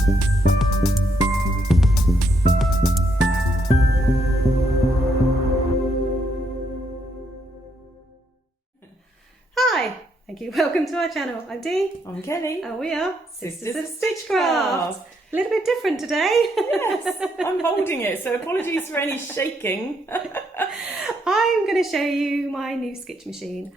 Hi, thank you. Welcome to our channel. I'm Dee. I'm Kelly. And we are Sisters of Stitchcraft. A little bit different today. Yes, I'm holding it, so apologies for any shaking. I'm going to show you my new Skitch machine.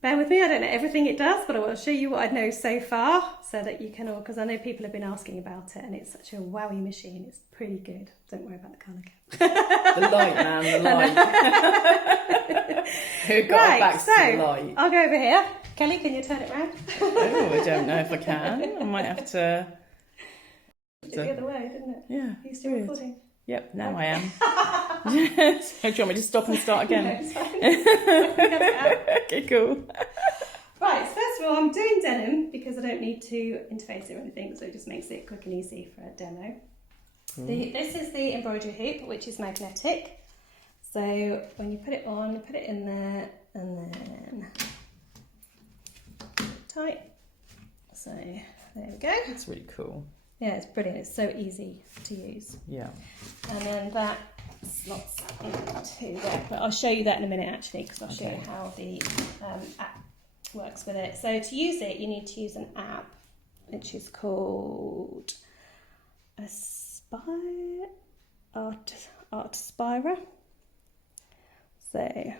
Bear with me, I don't know everything it does, but I will show you what I know so far so that you can all, because I know people have been asking about it and it's such a wowie machine. It's pretty good. Don't worry about the colour. The light, man, the light. Who got our backs to the light? I'll go over here. Kelly, can you turn it round? Oh, I don't know if I can. I might have to... It's the other way, didn't it? Yeah. Are you still recording? Yep, now I am. So do you want me to stop and start again? No, it's fine. Okay, cool. Right, so first of all, I'm doing denim because I don't need to interface it or anything, so it just makes it quick and easy for a demo. This is the embroidery hoop, which is magnetic. So when you put it on, you put it in there and then tight. So there we go. That's really cool. Yeah, it's brilliant. It's so easy to use. Yeah. And then that slots into there. But I'll show you that in a minute actually, because I'll show you how the app works with it. So to use it, you need to use an app, which is called Artspira. So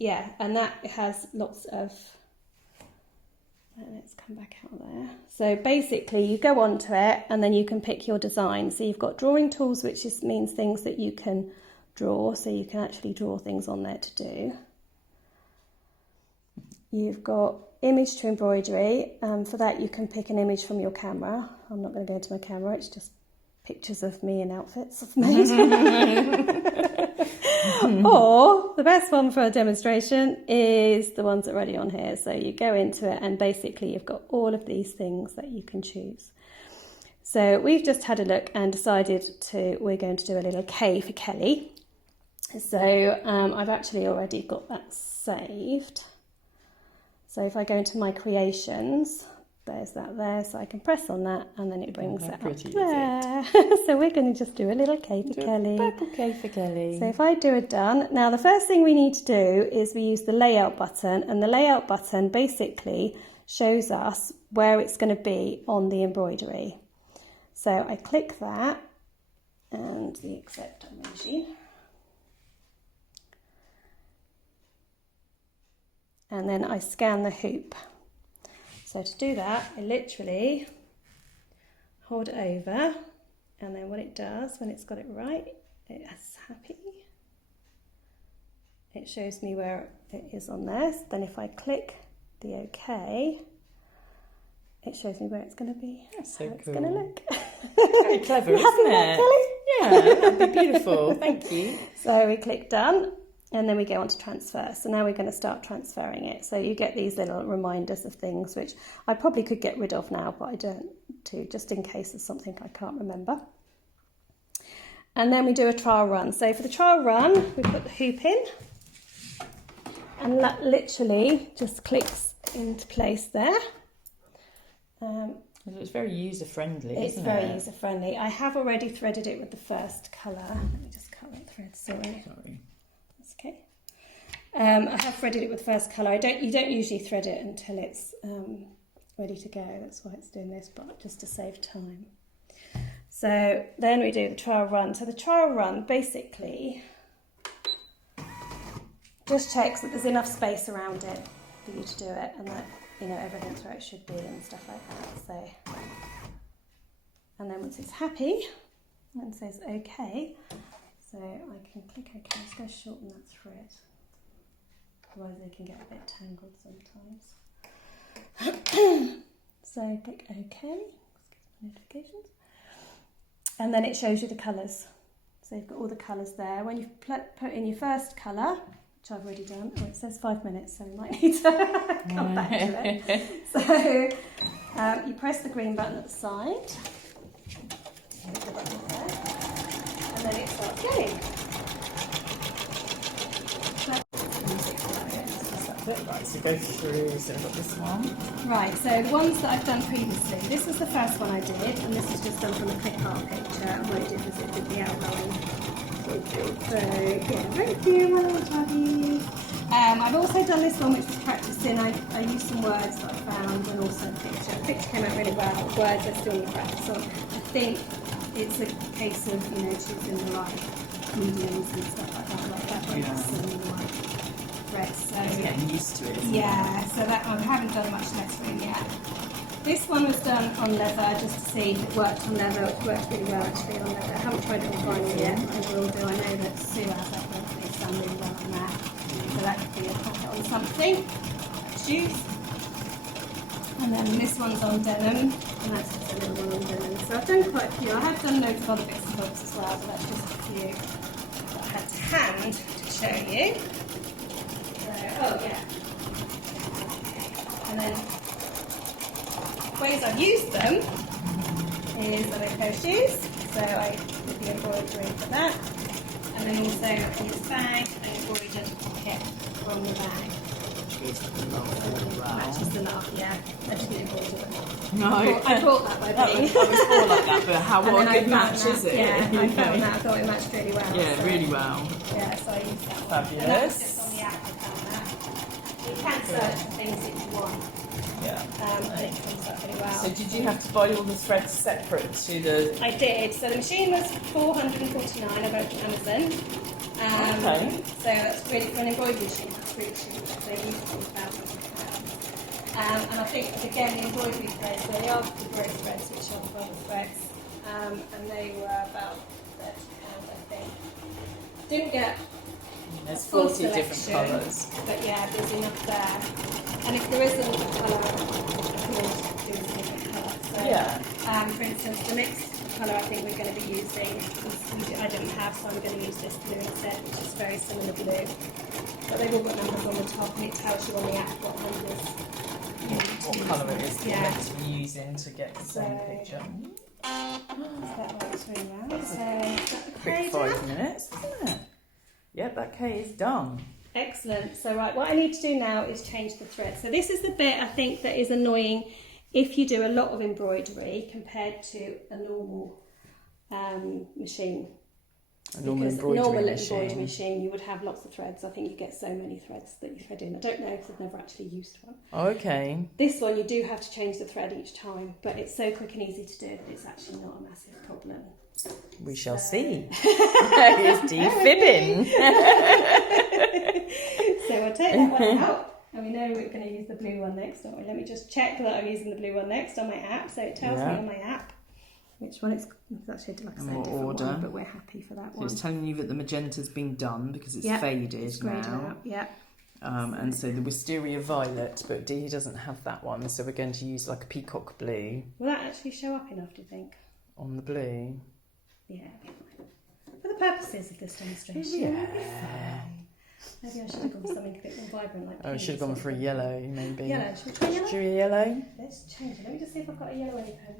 yeah, and that has lots of. Let's come back out there. So basically you go onto it and then you can pick your design. So you've got drawing tools, which just means things that you can draw. So you can actually draw things on there to do. You've got image to embroidery. For that you can pick an image from your camera. I'm not going to go into my camera, it's just pictures of me in outfits I've made. Or the best one for a demonstration is the ones that are already on here. So you go into it and basically you've got all of these things that you can choose. So we've just had a look and decided we're going to do a little K for Kelly. So I've actually already got that saved. So if I go into my creations, there's that there, so I can press on that and then it brings that up there. So we're going to just do a little K for Kelly. Purple K for Kelly. So if I do a done, now the first thing we need to do is we use the layout button, and the layout button basically shows us where it's going to be on the embroidery. So I click that and the accept emoji. And then I scan the hoop. So to do that, I literally hold it over, and then what it does, when it's got it right, it's happy. It shows me where it is on there. So then if I click the OK, it shows me where it's going to be. That's so how cool. It's going to look. Very clever, isn't it? Yeah, that'd be beautiful. Thank you. So we click done. And then we go on to transfer. So now we're going to start transferring it. So you get these little reminders of things, which I probably could get rid of now, but I don't, just in case there's something I can't remember. And then we do a trial run. So for the trial run, we put the hoop in, and that literally just clicks into place there. It's very user-friendly, isn't it? It's very user-friendly. I have already threaded it with the first colour. Let me just cut that thread, sorry. Okay. I have threaded it with first colour. You don't usually thread it until it's ready to go. That's why it's doing this, but just to save time. So then we do the trial run. So the trial run basically just checks that there's enough space around it for you to do it, and that everything's where it should be and stuff like that. So, and then once it's happy and says OK. So I can click OK, I'm just going to shorten that thread, otherwise they can get a bit tangled sometimes. So click OK, notifications, and then it shows you the colours. So you've got all the colours there. When you put in your first colour, which I've already done, it says 5 minutes, so we might need to come back to it. So you press the green button at the side, hit the button there, and then it starts going. it. Right, so go through. So I've got this one. Right, so the ones that I've done previously, this was the first one I did, and this is just done from a clip art picture, and what it did was it did the outline. So, yeah, thank you, well done. I've also done this one which was practicing. I used some words that I found and also a picture. The picture came out really well, but words I still need to practice on. I think it's a case of, you know, choosing the right mediums and stuff like fabrics and the right threads. So, getting used to it. Yeah, so that I haven't done much lettering yet. This one was done on leather just to see if it worked on leather. It worked really well actually on leather. I haven't tried it on vinyl yet, but I will do. I know that Sue has that one. It's done really well on that. So that could be a pocket on something. Shoes. And then this one's on denim, and that's just a little one on denim. So I've done quite a few. I have done loads of other bits and bobs as well, but that's just a few that I had to hand to show you. So, oh yeah. And then ways I've used them is that I crochets, so I did the embroidery for that, and then also in this bag I embroidered a pocket from the bag. Matches the love, yeah. I didn't embroider it. No. I thought that by that was more like that, but what a good match is it? Yeah, I found that. I thought it matched really well. Yeah, so, really well. Yeah, so I used that one. Fabulous. And that was just on the app I found that. You can search for things if you want. Yeah. And it comes up really well. So did you have to buy all the threads separate to the... I did. So the machine was $449. I bought it on Amazon. Okay. So that's really, for an embroidery machine, that's really cheap. So usually £1,000. And I think, again, the embroidery threads, they are the great threads, which are the rubber threads. And they were about £30, I think. Didn't get There's full 40 different selection, colours. but yeah, there's enough there. And if there isn't a colour, I can always do a different colour. So, Yeah. for instance, the next colour I think we're going to be using, I didn't have, so I'm going to use this blue instead, which is very similar blue. But they've all got numbers on the top, and it tells you on the app what numbers you need to What use. colour it is that Yeah. you're meant to be using to get the same picture. That works really well. So, is that Quick okay, 5 Dan? minutes, isn't it? Yep, that K is done. Excellent. So right, what I need to do now is change the thread. So this is the bit I think that is annoying if you do a lot of embroidery compared to a normal machine. A normal Because embroidery machine, you would have lots of threads. I think you get so many threads that you thread in. I don't know because I've never actually used one. Oh, okay. This one you do have to change the thread each time, but it's so quick and easy to do that it's actually not a massive problem. We shall see. It's Dee fibbing. So I'll take that one out. And we know we're going to use the blue one next, don't we? Let me just check that I'm using the blue one next on my app. So it tells me on my app which one it's actually like a different order. one, but we're happy for that one. So it's telling you that the magenta's been done because it's faded it's now. out. Yeah. And so the wisteria violet, but Dee doesn't have that one, so we're going to use like a peacock blue. Will that actually show up enough, do you think? On the blue? Yeah, for the purposes of this demonstration. Yeah. Maybe I should have gone for something a bit more vibrant, like. Oh, we should have gone for a yellow, maybe. Yellow. Should we try yellow? Should we yellow? Let's change it. Let me just see if I've got a yellow any pen.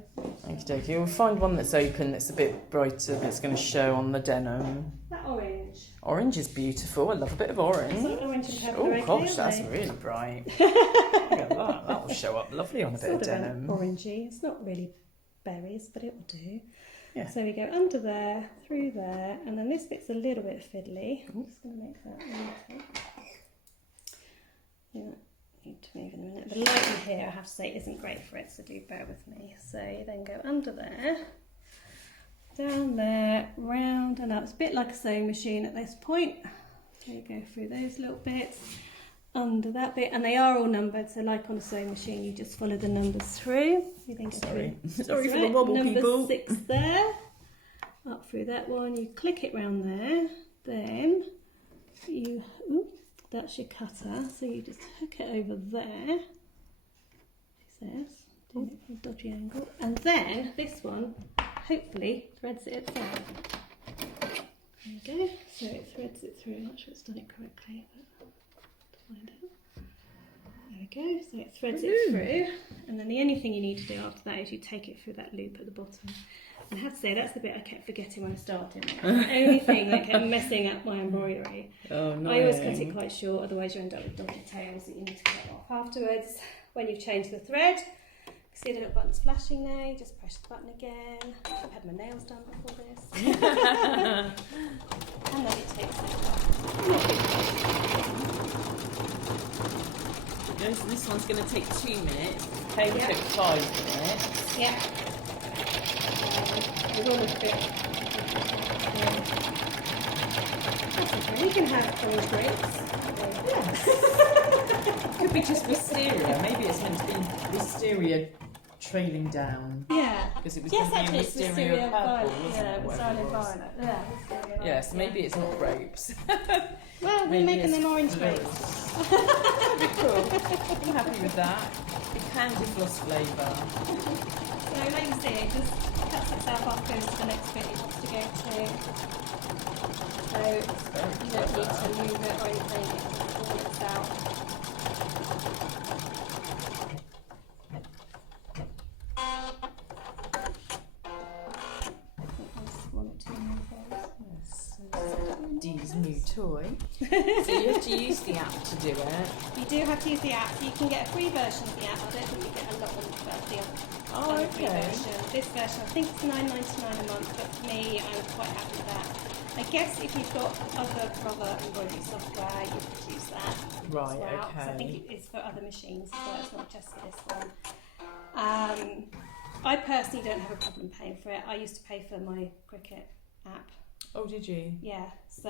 Okie dokie. We'll find one that's open, that's a bit brighter, that's going to show on the denim. That orange. Orange is beautiful. I love a bit of orange. So orange and purple. Oh gosh, that's really bright. Look at that. That will show up lovely on a bit of denim. Orangey. It's not really berries, but it will do. Yeah. So we go under there, through there, and then this bit's a little bit fiddly. I'm just going to make that neater. Yeah, need to move in a minute. The lighting here, I have to say, isn't great for it, so do bear with me. So you then go under there, down there, round and up. It's a bit like a sewing machine at this point. So you go through those little bits, under that bit, and they are all numbered, so like on a sewing machine, you just follow the numbers through. You then go Sorry through, for the wobble, number people. 6 there, up through that one, you click it round there, then you, that's your cutter, so you just hook it over there, doing it from a dodgy angle, and then this one hopefully threads it itself. There you go, so it threads it through. I'm not sure it's done it correctly, but to find out. There we we go, so it threads it through, and then the only thing you need to do after that is you take it through that loop at the bottom. And I have to say, that's the bit I kept forgetting when I started. It's the only thing that kept messing up my embroidery. Oh, no. I always cut it quite short, otherwise you end up with dotted tails that you need to cut off afterwards. When you've changed the thread, you see the little buttons flashing there, you just press the button again. I've had my nails done before this. And then it takes it. This one's going to take 2 minutes. Paper took 5 minutes. Yeah. There's always a bit. That's okay. You can have orange grapes. Yes. Could be just wisteria. Maybe it's meant to be wisteria trailing down. Yeah. Because it was Yes, going to actually, be it's wisteria purple, wasn't yeah, it? wisteria violet. Yeah, wisteria violet. Yes, maybe it's not grapes. Well, we're Maybe making it's them orange blue. grapes. Cool. I'm happy with that. The candy floss flavour. So, like you say, it just cuts itself off, goes to the next bit it wants to go to. So, you don't need to move it or anything, it just all works out. I think there's 1 or 2 more things. Dee's new toy. So you have to use the app to do it. You do have to use the app, so you can get a free version of the app. I don't think you get a lot of the free version. This version, I think it's $9.99 a month, but for me, I'm quite happy with that. I guess if you've got other embroidery software, you could use that Right, as well. okay. So I think it's for other machines as well, it's not just for this one. I personally don't have a problem paying for it. I used to pay for my Cricut app. Oh, did you? Yeah, so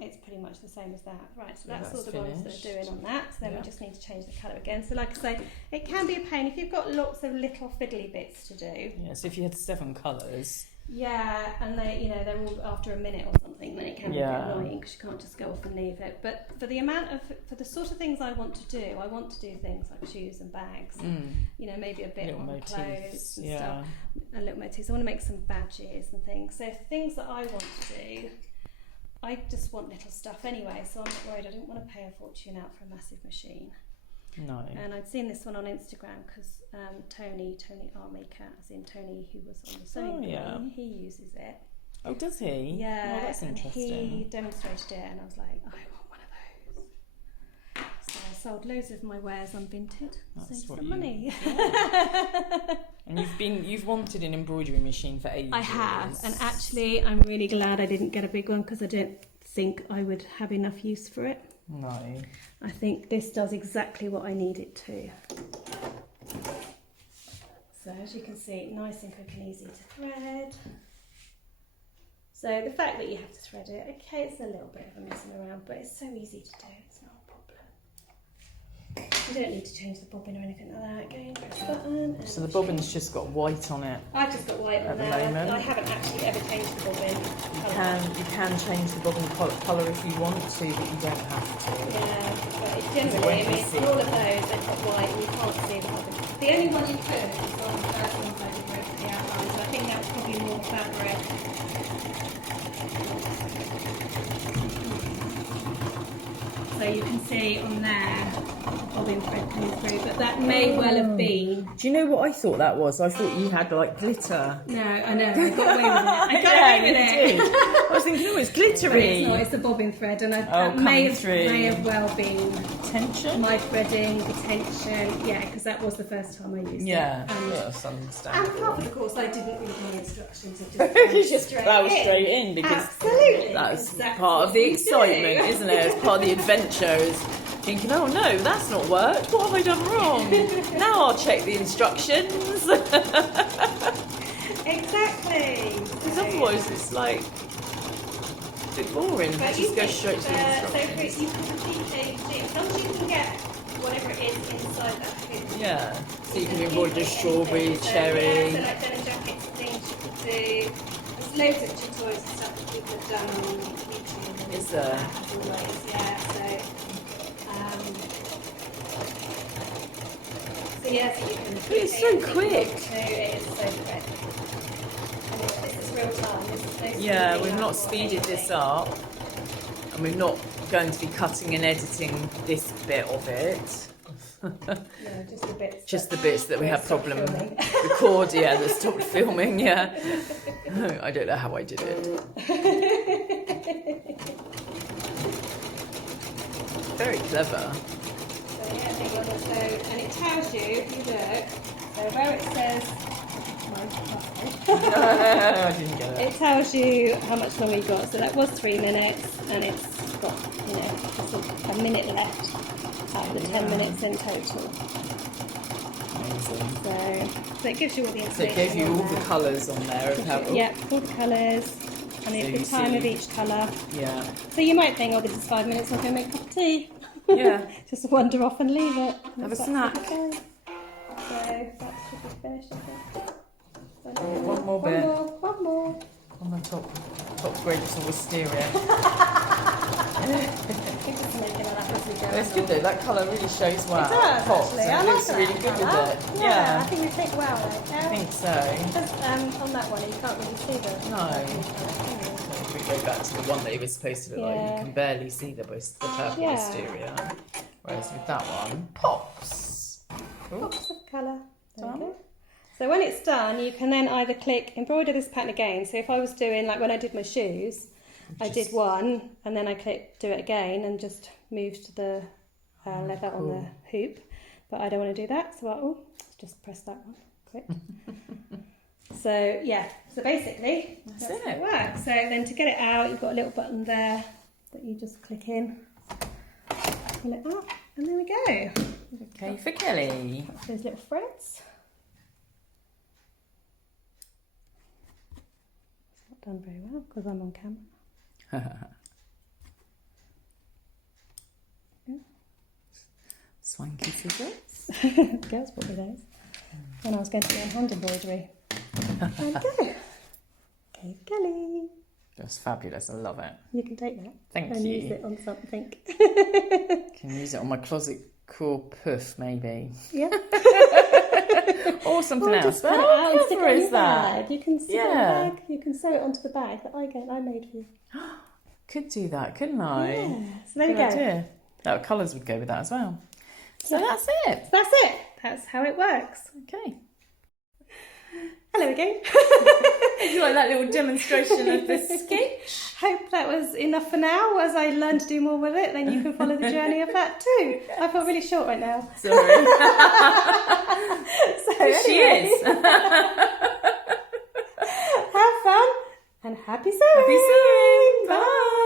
it's pretty much the same as that. Right, so that's all the finished. ones that are doing on that. So then we just need to change the colour again. So like I say, it can be a pain if you've got lots of little fiddly bits to do. Yeah, so if you had 7 colours. Yeah, and they're all after a minute or something, then it can be a bit annoying because you can't just go off and leave it. But for the sort of things I want to do, I want to do things like shoes and bags. You know, maybe a bit Little on motifs, clothes and stuff. And little motifs. I want to make some badges and things. So things that I want to do, I just want little stuff anyway. So I'm not worried. I didn't want to pay a fortune out for a massive machine. No. And I'd seen this one on Instagram because Tony Art Maker, as in Tony who was on the sewing Bee, he uses it. Oh, does he? Yeah. Oh, that's interesting. He demonstrated it and I was like, I want one of those. So I sold loads of my wares on Vinted. Saved some money. Yeah. And you've wanted an embroidery machine for ages. I have, and actually I'm really glad I didn't get a big one because I don't think I would have enough use for it. No. I think this does exactly what I need it to. So as you can see, nice and quick and easy to thread. So the fact that you have to thread it, okay, it's a little bit of a messing around, but it's so easy to do, it's not a problem. You don't need to change the bobbin or anything like that. Again, press the button. So the bobbin's just got white on it. I've just got white on there. I haven't actually ever changed the bobbin. You can change the bobbin colour if you want to, but you don't have to. Yeah, but it's generally, I mean, on all of those, they've got white and you can't see the bobbin. The only one you could is on the first one I did for the outline, so I think that was probably more fabric. So you can see on there, bobbin thread coming through, but that may well have been. Do you know what I thought that was? I thought you had like glitter. No, I know, I got away with it. I got away with it. I was thinking, oh, it's glittery. But it's not, it's the bobbin thread, and that may have well been tension. My threading, the tension, yeah, because that was the first time I used it. Yeah, And that's understandable. And half of the course I didn't read my instructions. It You just just plough straight in because absolutely, that's exactly part of the excitement, isn't it? It's part of the adventure. Is thinking, oh no, that's not worked. What have I done wrong? Now I'll check the instructions. Exactly. Because otherwise it's like a bit boring. But Just go straight to the instructions. So you can repeat as long as you can get whatever it is inside that food. Yeah. So you can embroider strawberry, cherry. Yeah, so like denim jackets and things you could do. There's loads of tutorials and stuff that people have done on YouTube. Is there? Yeah, so yeah, so you can. It's so quick. It is so quick. And this is real time. This is no Yeah, speeding we've up not or speeded this anything. up, and we're not going to be cutting and editing this bit of it. Yeah, just the bits. Just the bits that we had problem filming. record, yeah, that stopped filming, yeah. I don't know how I did it. Very clever. So yeah, I think and it tells you, if you look, so where it says, I didn't get it. it tells you how much longer you got. So that was 3 minutes, and it's got, you know, just a minute left out of the 10 minutes in total. Amazing. So it gives you all the information. So it gave you all on the there. colours on there of how. Yeah, all the colours, and So the you time see- of each colour. Yeah. So you might think, oh, this is 5 minutes, I'm going to make a cup of tea. Yeah. Just wander off and leave it. Have a That's snack. okay. So that should be finished, I think. So One more bit. One more. On the top grapes of wisteria. It's just making that as we go. It's good though, that colour really shows well. It does, Pops, actually. and I it like looks that really good colour. with it. Yeah, I think we think well. I think so. Because on that one, you can't really see the No. colour, If we go back to the one that it was supposed to look like, Yeah. you can barely see the purple Yeah. wisteria. Whereas with that one, pops. Ooh. pops of colour. There we Done. go. So when it's done, you can then either click embroider this pattern again. So if I was doing, like when I did my shoes, I did one and then I clicked do it again and just moved the leather on the hoop. But I don't want to do that, so I'll just press that one quick. So yeah, so basically that's how it works. So then to get it out, you've got a little button there that you just click in, pull it up, and there we go. Okay, for Kelly. Those little threads. It's not done very well because I'm on camera. Swanky figures. Girls bought me those when I was going to learn hand embroidery. And go. Cave Kelly. That's fabulous, I love it. You can take that Thank and you. use it on something. Can use it on my closet core puff, maybe. Yeah. Or something Or else. just put it How out and stick it clever in is your that? bag. You can stick it in Yeah. the bag. You can sew it onto the bag that I made for you. Could do that, couldn't I? Yeah. So there we Good go. idea. That colours would go with that as well. So that's it. That's it. That's how it works. Okay. Hello again. Did you like that little demonstration of the sketch? Hope that was enough for now. As I learn to do more with it, then you can follow the journey of that too. I feel really short right now. Sorry. So She anyway, is. have fun and happy sewing. Happy sewing. Bye.